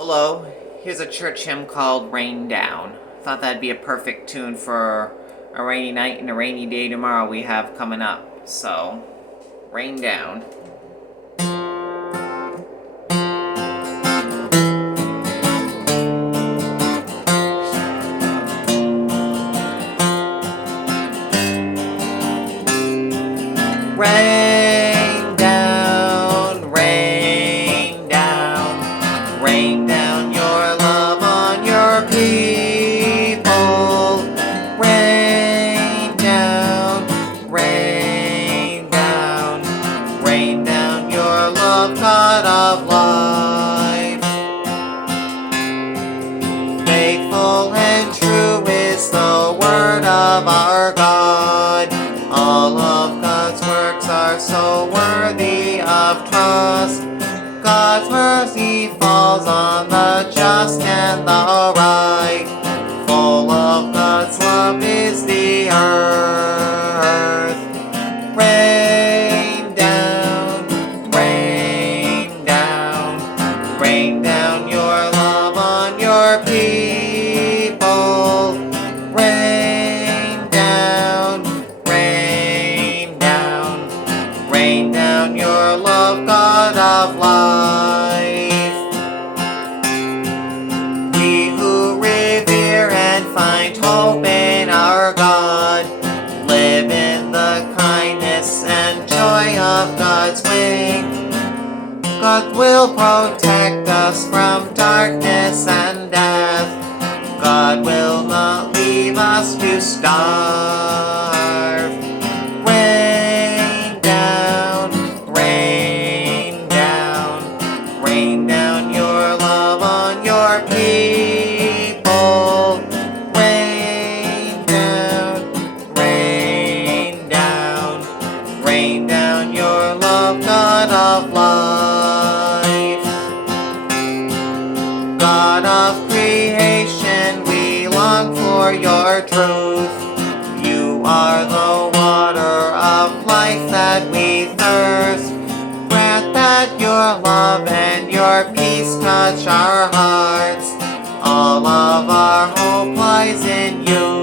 Hello, here's a church hymn called Rain Down. Thought that'd be a perfect tune for a rainy night and a rainy day tomorrow we have coming up. So, Rain Down. Rain down, rain down, rain down your love on your people. Rain down, rain down, rain down your love, God of life. Faithful and true is the word of our God. All of God's works are so worthy of trust. God's mercy falls on the just and the right. Full of God's love is the earth. Rain down, rain down, rain down your love on your people. Rain down, rain down, rain down your love, God of life. We who revere and find hope in our God live in the kindness and joy of God's wing. God will protect us from darkness and death. God will not leave us to starve. Rain down, rain down, rain down your love on your people. Rain down, rain down, rain down your love, God of life. God of creation, we long for your truth. You are the water of life that we thirst. Grant that your love and your peace touch our hearts. All of our hope lies in you.